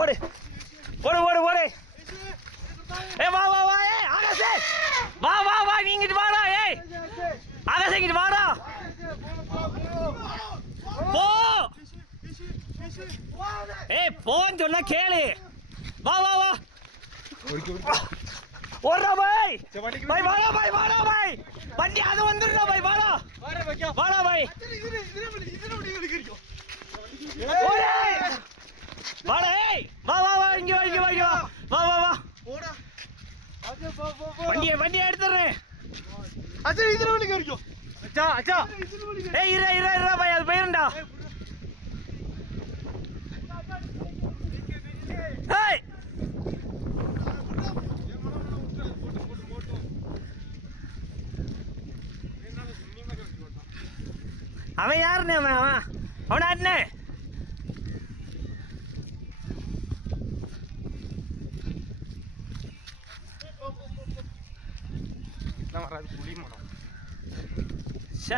ஓடு. ஓடு ஓடு ஓடு. ஏ வா வா வா ஏய் ஆகாஷே. வா வா வா நீ இங்கிட்டு வாடா ஏய். ஆகாஷ் இங்கிட்டு வாடா. போ. ஏய் போன்னு சொன்னா கேளு. வா வா வா. ஓடுறா பாய். பாய் வாடா பாய் வாடா பாய். வண்டி அது வந்துடுறா பாய் வாடா. வாடா பாய். ஏய் வா வா வா இங்க வா இங்க வா இங்க வா. வா வா வா. வண்டியை வண்டியை எடுத்துறேன் ஏய் இரு இரு இரு பாய் அது போயிருண்டா ஏய் அவன் யாருண்ணே அவன் அவன்? அவன் ஆட்டுனே ஷே